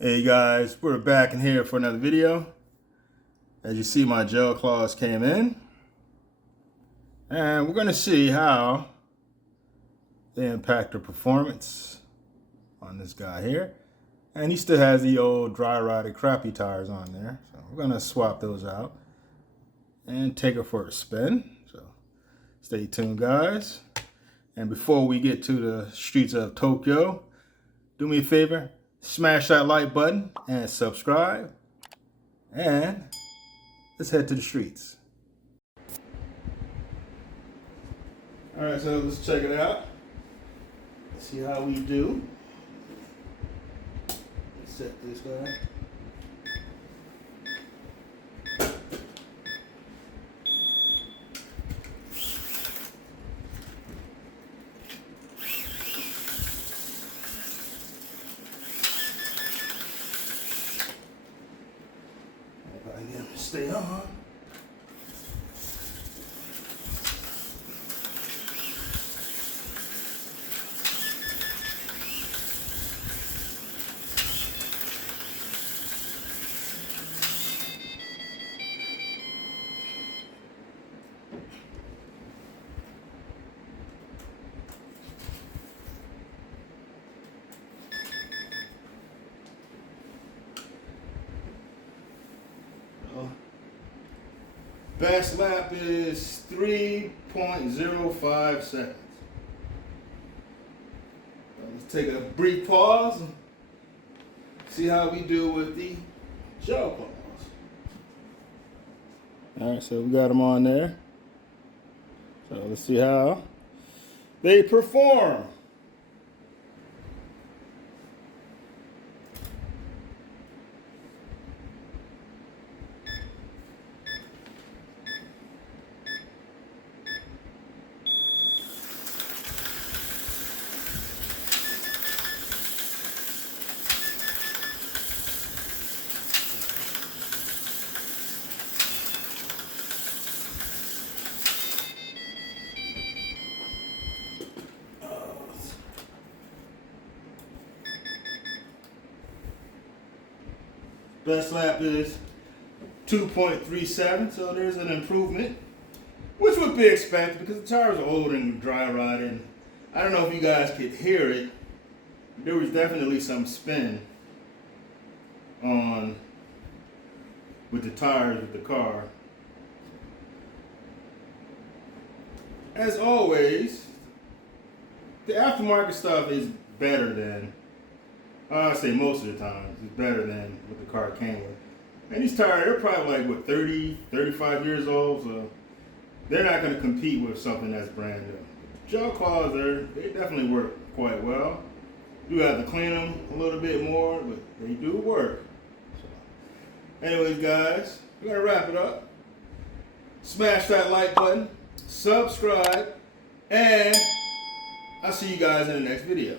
Hey guys, we're back in here for another video. As you see, my gel claws came in, and we're going to see how they impact the performance on this guy here. And he still has the old dry rotted crappy tires on there, so we're going to swap those out and take it for a spin. So stay tuned, guys. And before we get to the streets of Tokyo, do me a favor, smash that like button and subscribe, and let's head to the streets. All right, so let's check it out. Let's see how we do. Let's set this guy. I get him to stay on. Best lap is 3.05 seconds. Let's take a brief pause and see how we do with the gel claws. All right, so we got them on there. So let's see how they perform. Best lap is 2.37, so there's an improvement, which would be expected because the tires are old and dry rotted. I don't know if you guys could hear it. There was definitely some spin on with the tires of the car. As always, the aftermarket stuff is better than, I say most of the time, it's better than what the car came with. And these tires, they're probably like, what, 30, 35 years old, so they're not going to compete with something that's brand new. Gel claws, they definitely work quite well. You have to clean them a little bit more, but they do work. So, anyways, guys, we're going to wrap it up. Smash that like button, subscribe, and I'll see you guys in the next video.